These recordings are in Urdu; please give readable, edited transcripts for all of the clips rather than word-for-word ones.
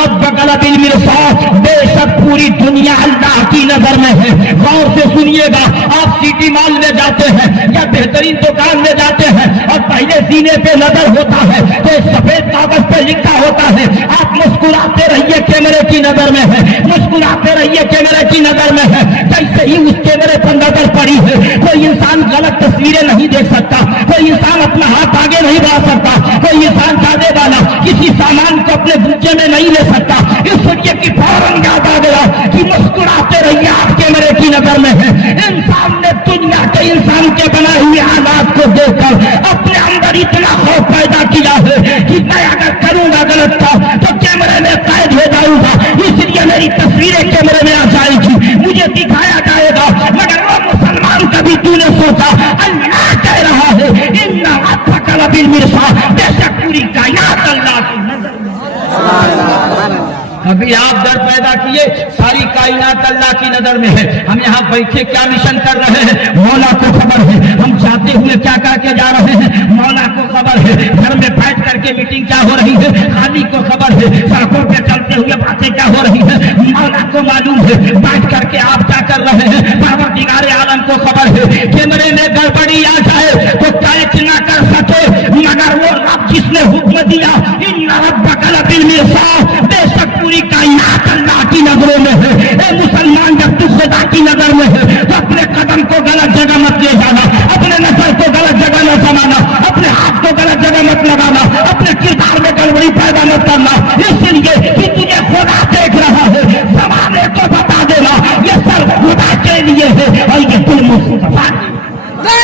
ربک لبالمرصاد، بے شک پوری دنیا اللہ کی نظر میں ہے۔ غور سے سنیے گا، آپ سٹی مال میں جاتے ہیں یا بہترین دکان میں جاتے ہیں اور پہلے سینے پہ نظر ہوتا ہے تو سفید کاغذ پہ لکھا ہوتا ہے آپ مسکراتے رہیے کیمرے کی نظر میں ہے، مسکراتے رہیے کیمرے کی نظر میں ہے۔ جیسے ہی اس کیمرے پر نظر پڑی ہے کوئی انسان غلط تصویریں نہیں دیکھ سکتا، کوئی انسان اپنا ہاتھ آگے نہیں بڑھا سکتا، کوئی انسان جانے والا کسی سامان کو اپنے گچے میں نہیں لے سکتا۔ اس لیے کہ فوراً یاد آ گیا کہ مسکراتے رہیے آپ کیمرے کی نظر میں ہے۔ انسان نے دنیا کے انسان کے بنائے ہوئے حالات کو دیکھ کر اپنے اندر اتنا خوف پیدا کیا ہے کہ میں اگر کروں گا غلط کا تو کیمرے میں قید ہو جاؤں گا، اس لیے میری تصویریں کیمرے میں آ جائے گی، مجھے دکھایا جائے گا۔ مگر وہ مسلمان کبھی تو نے سوچا اللہ کہہ رہا ہے ان ربک لبالمرصاد، بے شک پوری کائنات اللہ کی نظر میں ہے۔ ابھی آپ ڈر پیدا کیے، ساری کائنات اللہ کی نظر میں ہے۔ ہم یہاں بیٹھے کیا مشن کر رہے ہیں مولا کو خبر ہے، ہم جاتے ہوئے کیا کر کے جا رہے ہیں مولا کو خبر ہے، گھر میں بیٹھ کر کے میٹنگ کیا ہو رہی ہے خالی کو خبر ہے، سڑکوں پہ چلتے ہوئے باتیں کیا ہو رہی ہیں مولا کو معلوم ہے، بیٹھ کر کے آپ کیا کر رہے ہیں پروردگار عالم کو خبر ہے۔ کیمرے میں گڑبڑی آ جائے تو کیچ نہ کر سکے، مگر وہ رب جس نے حکم دیا ان ربک لبالمرصاد، بے شک پوری کائنات اللہ کی نظروں میں ہے۔ اے مسلمان جب تو خدا کی نظر میں ہے تو اپنے قدم کو غلط جگہ مت لے جانا، اپنے نظر کو غلط جگہ نہ سمانا، اپنے ہاتھ کو غلط جگہ مت لگانا، اپنے کردار میں گڑبڑی پیدا مت کرنا، اس لیے کہ تجھے خدا دیکھ رہا ہے۔ زمانے کو بتا دینا یہ سب خدا کے لیے ہے اور یہ دل مصطفیٰ کے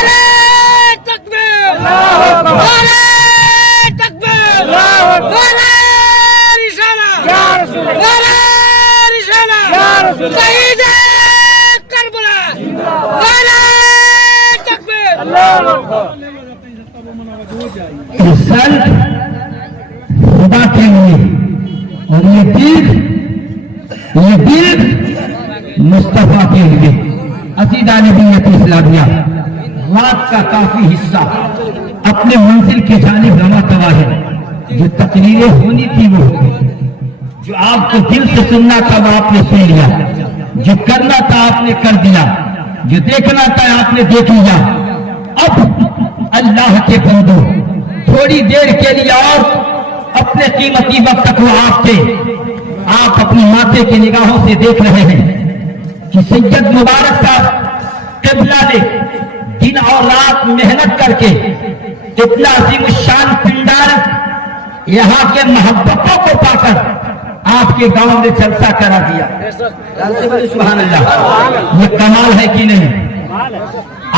لیے۔ خدا کے لیے اور یہ دل مصطفیٰ کے لیے۔ عزیزان نبیت اسلامیہ، رات کا کافی حصہ اپنے منزل کی جانب رواں توا ہے۔ جو تقریریں ہونی تھی وہ ہو گئی، جو آپ کو دل سے سننا تھا وہ آپ نے سن لیا، جو کرنا تھا آپ نے کر دیا، جو دیکھنا تھا آپ نے دیکھ لیا۔ اب اللہ کے بندو تھوڑی دیر کے لیے اور اپنے قیمتی وقت کو آپ اپنی ماتھے کی نگاہوں سے دیکھ رہے ہیں کہ سید مبارک صاحب قبلہ نے دن اور رات محنت کر کے اتنا عظیم الشان پنڈال یہاں کے محبتوں کو پا کر آپ کے گاؤں میں جلسہ کرا دیا۔ سبحان اللہ، یہ کمال ہے کہ نہیں؟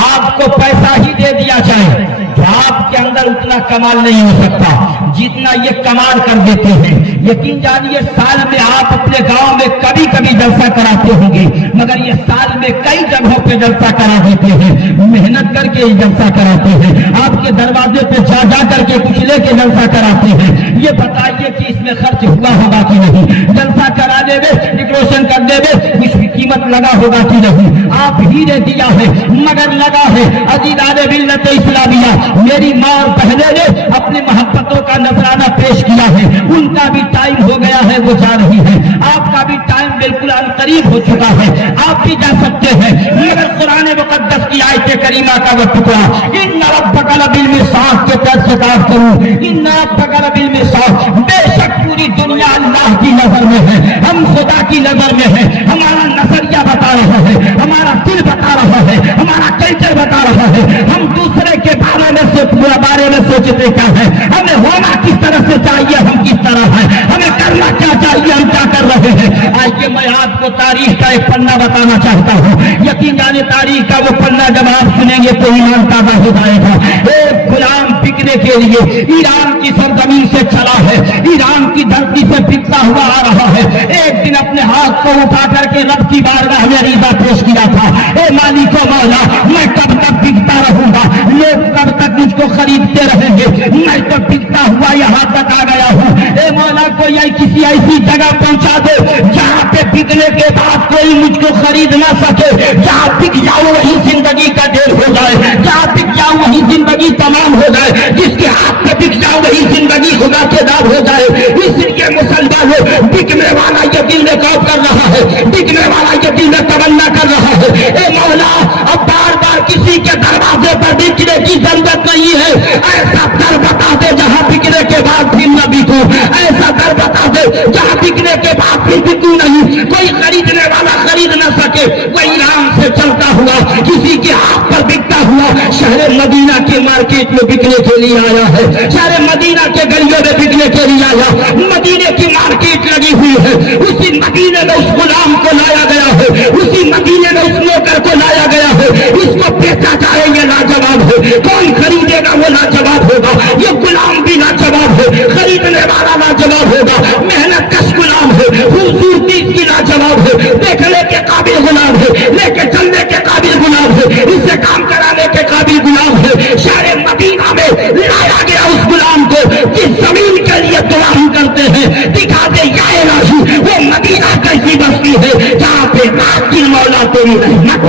آپ کو پیسہ ہی دے دیا جائے تو آپ کے اندر اتنا کمال نہیں ہو سکتا جتنا یہ کمال کر دیتے ہیں۔ یقین جانیے سال میں آپ اپنے گاؤں میں کبھی کبھی جلسہ کراتے ہوں گے، مگر یہ سال میں کئی جگہوں پہ جلسہ کرا دیتے ہیں، محنت کر کے جلسہ کراتے ہیں، آپ کے دروازے پہ جا جا کر کے کچھ لے کے جلسہ کراتے ہیں۔ یہ بتائیے کہ اس میں خرچ ہوا ہوگا کہ نہیں؟ جلسہ کرانے میں ڈیکوریشن کرنے میں کچھ بھی قیمت لگا ہوگا کہ نہیں؟ آپ ہی نے دیا ہے مگر لگا ہے۔ عزیزان ملت اسلامیہ، میری ماں اور بہنیں نے اپنی محبتوں کا نذرانہ پیش کیا ہے، ان کا بھی ٹائم ہو گیا ہے، وہ جا رہی ہے، آپ کا بھی ٹائم بالکل عنقریب ہو چکا ہے، آپ بھی جا سکتے ہیں۔ مگر قرآن مقدس کی آیت کریمہ کا وہ ٹکڑا ان ربک لبالمرصاد کے تحت خطاب کروں، ان ربک لبالمرصاد، بے شک پوری دنیا اللہ کی نظر میں ہے، ہم خدا کی نظر میں ہے۔ ہمارا نظریہ بتا رہا ہے، ہمارا دل بتا رہا ہے، ہمارا کلچر بتا رہا ہے، ہم دوسرے کے بارے میں سوچتے کیا ہے، ہمیں ہونا کس طرح سے چاہیے، ہم کس طرح ہیں، ہمیں کرنا کیا چاہیے، ہم کیا کر رہے ہیں۔ آئیے میں آپ کو تاریخ کا ایک پنہ بتانا چاہتا ہوں، یقین جانے تاریخ کا وہ پنہ جب آپ سنیں گے تو ایمان تازہ ہو جائے گا۔ ایک غلام بکنے کے لیے ایران کی سرزمین سے چلا ہے، ایران کی دھرتی سے بکتا ہوا آ رہا ہے۔ ایک دن اپنے ہاتھ کو اٹھا کر کے رب کی بارگاہ میں عریضہ پیش کیا تھا، اے مالک و مولا، میں کب تک بکتا رہوں گا، لوگ کب تک مجھ کو خریدتے رہیں گے، میں تو بکتا ہوا یہاں تک آ گیا ہوں۔ اے مولا کوئی کسی ایسی جگہ پہنچا دے جہاں پہ بکنے کے بعد کوئی مجھ کو خرید نہ سکے، جہاں بک جاؤ وہی زندگی کا ڈھیر ہو جائے، جہاں بک جاؤ وہی زندگی تمام ہو جائے، جس کے ہاتھ میں بک جاؤ وہی زندگی خدا کے نام ہو جائے۔ اس لیے میرے مسلمانوں بکنے والا یہ دل میں غور کر رہا ہے, بکنے والا یہ دل میں تمنا کر رہا ہے, اے مولا اب بار بار کسی کے دروازے پر بکنے کی ضرورت نہیں ہے, ایسا در بتا دے جہاں بکنے کے بعد پھر نہ بکو, ایسا در بتا دے جہاں بکنے کے بعد پھر بکو نہیں, کوئی خریدنے والا خرید نہ سکے, وہ ایران سے چلتا ہوا کسی کے ہاتھ پر بکتا ہوا شہر مدینہ کے مارکیٹ میں بکنے کے لیے آیا ہے, شہر مدینہ کے گلیوں میں بکنے کے لیے آیا, مدینے کی مارکیٹ لگی ہوئی ہے, اسی مدینے میں اس غلام کو لایا گیا ہے, اسی مدینے میں اس نوکر کو لایا گیا ہے, اس کو بیچا جائے یہ لاجواب ہے, کون خریدے گا وہ لاجواب ہوگا, یہ غلام بھی لاجواب ہے, خریدنے والا لاجواب ہوگا, محنت کش غلام ہے, خوبصورتی اس کی لاجواب ہے, دیکھنے کے قابل غلام ہے, لے کے چلنے کے قابل غلام ہے, اس سے کام کرانے کے قابل غلام ہے. شہر مدینہ میں لایا گیا اس غلام کو جس زمین کے لیے دعا ہم کرتے ہیں, دکھا دے یا الہی وہ مدینہ کیسی بستی ہے جہاں پہ رات دن مولا تیری رحمت,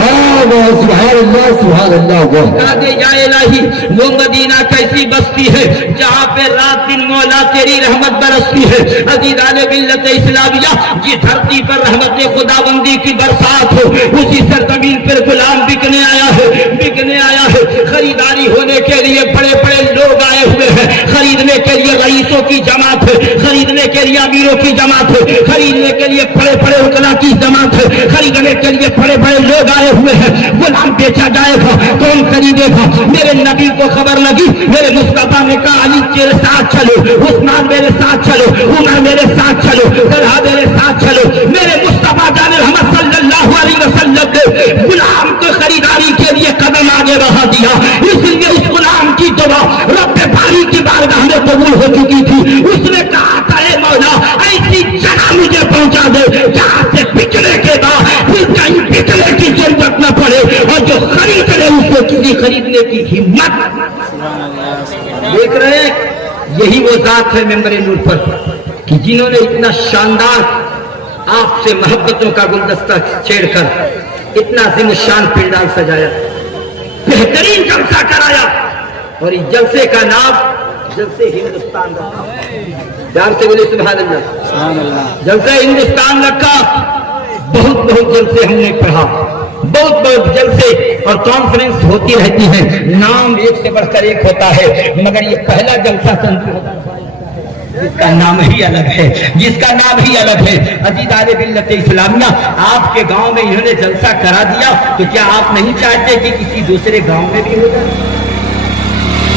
سبحان اللہ سبحان اللہ, دکھا دے یا الہی وہ مدینہ کیسی بستی ہے جہاں پہ رات دن مولا تیری رحمت برستی ہے. عزیزان ملت اسلامیہ, جس دھرتی پر رحمت خدا بندی کی برسات ہو اسی سرزمین پر غلام بکنے آیا ہے, بکنے آیا ہے. خریداری ہونے کے لیے بڑے بڑے لوگ آئے ہوئے ہیں, خریدنے کے لیے رئیسوں کی جماعت ہے, خریدنے کے لیے امیروں کی جماعت ہے, خریدنے کے لیے بڑے بڑے وکلا کی جماعت ہے, خریدنے کے لیے بڑے بڑے لوگ آئے ہوئے ہیں. غلام بیچا جائے گا, کون خریدے گا؟ میرے نبی کو خبر لگی, میرے مصطفیٰ نے کہا علی تیرے ساتھ چلو, عثمان میرے ساتھ چلو, عمر میرے ساتھ چلو, طلحہ میرے ساتھ چلو. میرے مصطفیٰ جان محمد صلی اللہ علیہ وسلم نے غلام کو خریداری کے لیے قدم آگے بڑھا دیا, اس لیے اس غلام کی دعا رب باری کی بارگاہ میں قبول ہو چکی تھی. اس نے کہا تھا اے مولا ایسی جگہ مجھے پہنچا دے جہاں سے بکنے کے بعد پھر کہیں بکنے کی ضرورت نہ پڑے, اور جو خرید لے اس کو کسی خریدنے کی ہمت. دیکھ رہے ہیں یہی وہ ذات ہے ممبر نور پر کہ جنہوں نے اتنا شاندار آپ سے محبتوں کا گلدستہ چھیڑ کر اتنا عظیم شان پنڈال سجایا, بہترین جلسہ کرایا, اور اس جلسے کا نام جلسے ہندوستان رکھا. پیار سے بولے سبحان اللہ, جلسہ ہندوستان رکھا. بہت بہت جلسے ہم نے پڑھا, بہت بہت جلسے اور کانفرنس ہوتی رہتی ہیں, نام ایک سے بڑھ کر ایک ہوتا ہے, مگر یہ پہلا جلسہ سنتی ہوتا ہے جس کا نام ہی الگ ہے, جس کا نام ہی الگ ہے. عزیزان ملت اسلامیہ, آپ کے گاؤں میں انہوں نے جلسہ کرا دیا تو کیا آپ نہیں چاہتے کہ کسی دوسرے گاؤں میں بھی ہو جائے؟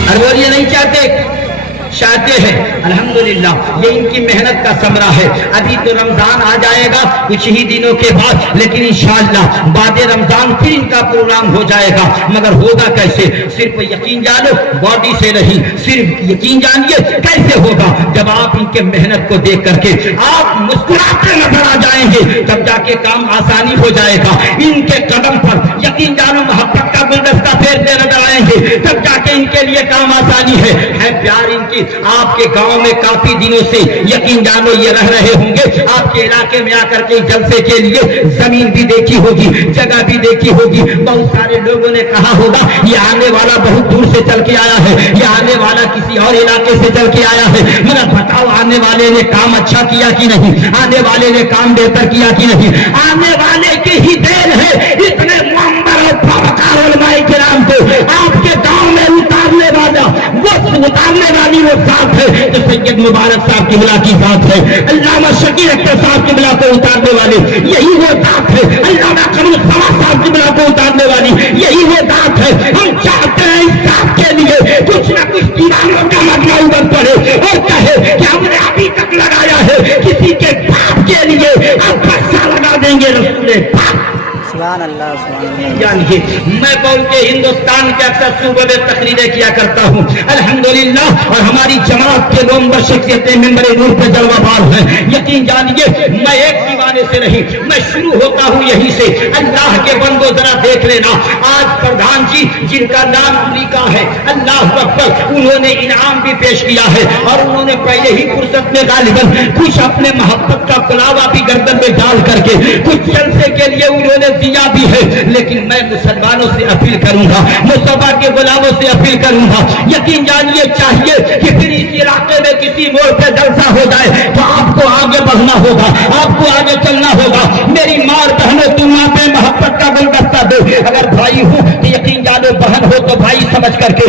اور یہ نہیں چاہتے ہیں. الحمدللہ یہ ان کی محنت کا ثمرہ ہے. ابھی تو رمضان آ جائے گا کچھ ہی دنوں کے بعد, لیکن انشاءاللہ بعد رمضان پھر ان کا پروگرام ہو جائے گا. مگر ہوگا کیسے؟ صرف یقین جانو, باڈی سے نہیں, صرف یقین جانیے کیسے ہوگا جب آپ ان کے محنت کو دیکھ کر کے آپ مسکراتے نظر آ جائیں گے, تب جا کے کام آسانی ہو جائے گا. ان کے قدم پر یقین جانو محبت کا گلدستہ پھیرتے نظر آئیں گے, تب جا کے ان کے لیے کام آسانی ہے. پیار ان کی آپ کے گاؤں میں کافی دنوں سے یقین جانو یہ رہ رہے ہوں گے, آپ کے علاقے میں آ کر کے جلسے کے لیے زمین بھی دیکھی ہوگی, جگہ بھی دیکھی ہوگی. بہت سارے لوگوں نے کہا ہوگا یہ آنے والا بہت دور سے چل کے آیا ہے, یہ آنے والا کسی اور علاقے سے چل کے آیا ہے. مگر بتاؤ آنے والے نے کام اچھا کیا کہ نہیں, آنے والے نے کام بہتر کیا کہ نہیں؟ آنے والے کی ہی دین ہے اتنے معمر اور باوقار علماء کرام کو آپ کے گاؤں میں اتارنے والا, وہ اتارنے والی وہ ذات ہے جو سید مبارک صاحب کی بلا کی ذات ہے. علامہ شکیل اختر صاحب کی بلا کو اتارنے والے یہی وہ ذات ہے. علامہ قمر الزمان صاحب کی بلا کو اتارنے والی یہی وہ ذات ہے. ہم چاہتے ہیں اس ذات کے لیے کچھ نہ کچھ دیوانوں کا مجمع ادھر پڑے اور کہے کہ ہم نے ابھی تک لگایا ہے کسی کے باپ کے لیے, اب پیسہ لگا دیں گے رسول پاک. سبحان اللہ. جانیے میں قوم کے ہندوستان کے اکثر صوبوں میں تقریریں کیا کرتا ہوں الحمدللہ, اور ہماری جماعت کے نمبر شخصیتیں ممبر نور پہ جلوہ بار ہیں. یقین جانیے میں ایک دیوانے سے نہیں, میں شروع ہوتا ہوں یہیں سے. اللہ کے بندو ذرا دیکھ لینا, آج پردھان جی جن کا نام امریکہ ہے, اللہ اکبر, انہوں نے انعام بھی پیش کیا ہے, اور انہوں نے پہلے ہی فرصت میں غالباً کچھ اپنے محبت کا کلاوا بھی گردن میں ڈال کر کے کچھ جلسے کے لیے انہوں نے دیا بھی ہے. لیکن میں مسلمانوں سے اپیل کروں گا, مصطفیٰ کے غلاموں سے اپیل کروں گا, یقین جانیے چاہیے کہ پھر اس علاقے میں کسی موڑ پہ جلسہ ہو جائے تو آپ آپ کو آگے بڑھنا ہوگا, آپ کو آگے چلنا ہوگا. میری ماں بہنوں, تم ماں پہ محبت کا گلدستہ دو. اگر بھائی ہو تو یقین جانو, بہن ہو تو بھائی سمجھ کر کے,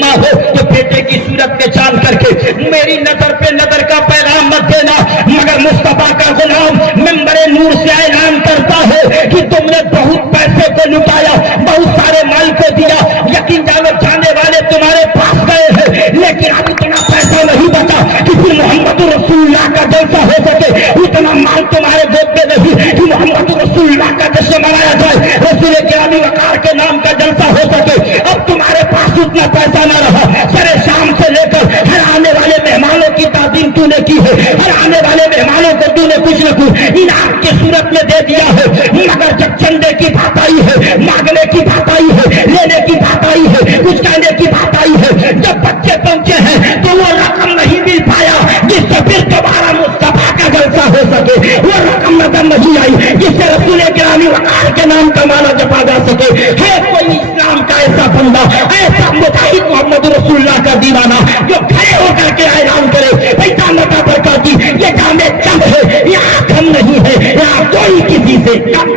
ماں ہو تو بیٹے کی صورت میں جان کر کے. میری نظر پہ نظر کا پیغام مت دینا, مگر مصطفیٰ کا غلام منبر نور سے اعلان کرتا ہے کہ تم نے بہت پیسے کو لٹایا, بہت سارے مال کو دیا. یقین جانو جانے والے تمہارے پاس گئے ہیں, لیکن اب اتنا پیسہ نہیں بچا کہ پھر محمد رسول اللہ کا جلسہ ہو سکے. اتنا مال تمہارے گود میں نہیں کہ محمد رسول اللہ کا جشن منایا جائے, رسول گرامی وقار کے نام کا جلسہ ہو سکے. اب تمہارے پاس اتنا پیسہ نہ رہا. سر شام سے لے کر ہر آنے والے مہمانوں کی تعظیم تو نے کی ہے, ہر آنے والے مہمانوں کو تو نے کچھ نہ کچھ انعام کی صورت میں دے دیا ہے. مگر جب چندے کی بات آئی ہے, مانگنے کی بات آئی ہے, لینے کی بات آئی ہے, کچھ کہنے کی بات آئی ہے, جب بچے پہنچے ہیں تو وہ رقم نہیں مل پایا جس سے پھر دوبارہ مصطفیٰ کا جلسہ ہو سکے. وہ رقم نظر نہیں آئی جس سے رسول گرامی وقار کے نام کا مالا جپا جا سکے. ہے کوئی اسلام کا ایسا بندہ, ایسا مجاہد محمد رسول اللہ کا دیوانہ جو کھڑے ہو کر کے اعلان کرے ایسا متا برکا کی یہ جام چند ہے, یہاں کم نہیں ہے, یہاں کوئی کسی سے کم.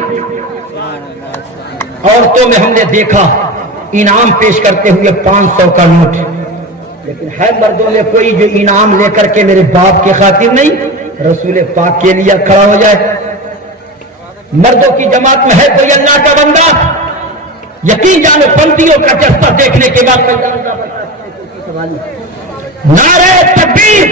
عورتوں میں ہم نے دیکھا انعام پیش کرتے ہوئے 500 کا نوٹ, لیکن ہے مردوں میں کوئی جو انعام لے کر کے میرے باپ کی خاطر نہیں رسول پاک کے لیے کھڑا ہو جائے. مردوں کی جماعت میں ہے کوئی اللہ کا بندہ؟ یقین جانو بندیوں کا جذبہ دیکھنے کے بعد نعرہ تکبیر,